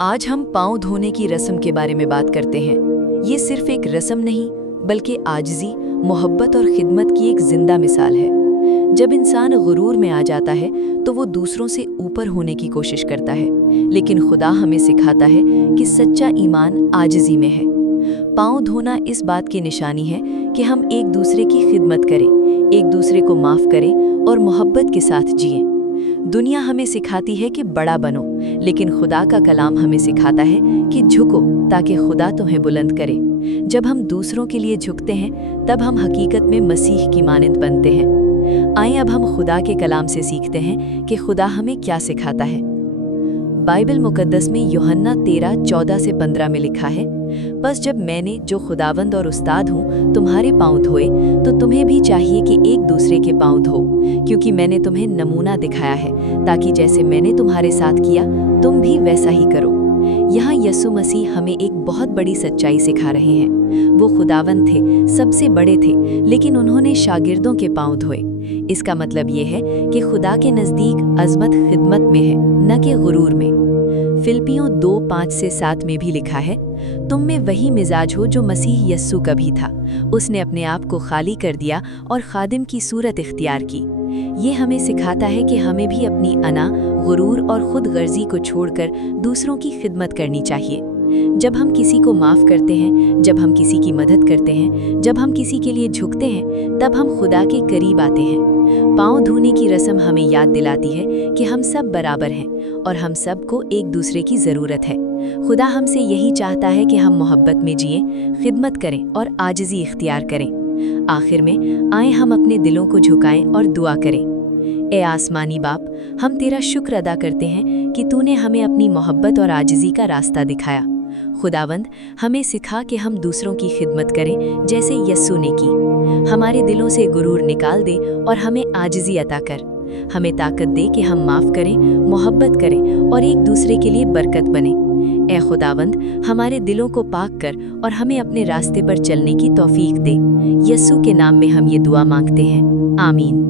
आज हम पाँव धोने की रस्म के बारे में बात करते हैं। ये सिर्फ एक रस्म नहीं, बल्कि आजिज़ी, मोहब्बत और खिदमत की एक जिंदा मिसाल है। जब इंसान गुरूर में आ जाता है तो वो दूसरों से ऊपर होने की कोशिश करता है, लेकिन खुदा हमें सिखाता है कि सच्चा ईमान आजिज़ी में है। पाँव धोना इस बात की निशानी है कि हम एक दूसरे की खिदमत करें, एक दूसरे को माफ़ करें और मोहब्बत के साथ जिएं। दुनिया हमें सिखाती है कि बड़ा बनो, लेकिन खुदा का कलाम हमें सिखाता है कि झुको ताकि खुदा तुम्हें बुलंद करे। जब हम दूसरों के लिए झुकते हैं तब हम हकीकत में मसीह की मानंद बनते हैं। आइए अब हम खुदा के कलाम से सीखते हैं कि खुदा हमें क्या सिखाता है। बाइबल मुकद्दस में यूहन्ना 13:14-15 में लिखा है, बस जब मैंने जो खुदावंद और उस्ताद हूँ तुम्हारे पाँव धोए, तो तुम्हें भी चाहिए कि एक दूसरे के पाँव धो, क्योंकि मैंने तुम्हें नमूना दिखाया है, ताकि जैसे मैंने तुम्हारे साथ किया तुम भी वैसा ही करो। यहाँ यीशु मसीह हमें एक बहुत बड़ी सच्चाई सिखा रहे हैं। वो खुदावंद थे, सबसे बड़े थे, लेकिन उन्होंने शागिर्दों के पाँव धोए। इसका मतलब ये है कि खुदा के नज़दीक अज़मत खिदमत में है, न कि गुरूर में। फिलिपियों 2:5-7 में भी लिखा है, तुम में वही मिजाज हो जो मसीह यस्सु का भी था। उसने अपने आप को खाली कर दिया और खादिम की सूरत इख्तियार की। ये हमें सिखाता है कि हमें भी अपनी अना, गुरूर और खुद गर्जी को छोड़कर दूसरों की खिदमत करनी चाहिए। जब हम किसी को माफ़ करते हैं, जब हम किसी की मदद करते हैं, जब हम किसी के लिए झुकते हैं, तब हम खुदा के करीब आते हैं। पाँव धोने की रस्म हमें याद दिलाती है कि हम सब बराबर हैं और हम सबको एक दूसरे की ज़रूरत है। खुदा हमसे यही चाहता है कि हम मोहब्बत में जिएं, खिदमत करें और आजिज़ी इख्तियार करें। आखिर में आए हम अपने दिलों को झुकाएं और दुआ करें। ए आसमानी बाप, हम तेरा शुक्र अदा करते हैं कि तूने हमें अपनी मोहब्बत और आजिज़ी का रास्ता दिखाया। खुदावंद, हमें सिखा कि हम दूसरों की खिदमत करें जैसे यस्सु ने की। हमारे दिलों से गुरूर निकाल दे और हमें आजिज़ी अता कर। हमें ताकत दे कि हम माफ़ करें, मोहब्बत करें और एक दूसरे के लिए बरकत बने। ए खुदावंद, हमारे दिलों को पाक कर और हमें अपने रास्ते पर चलने की तौफीक दे। यस्सु के नाम में हम ये दुआ मांगते हैं, आमीन।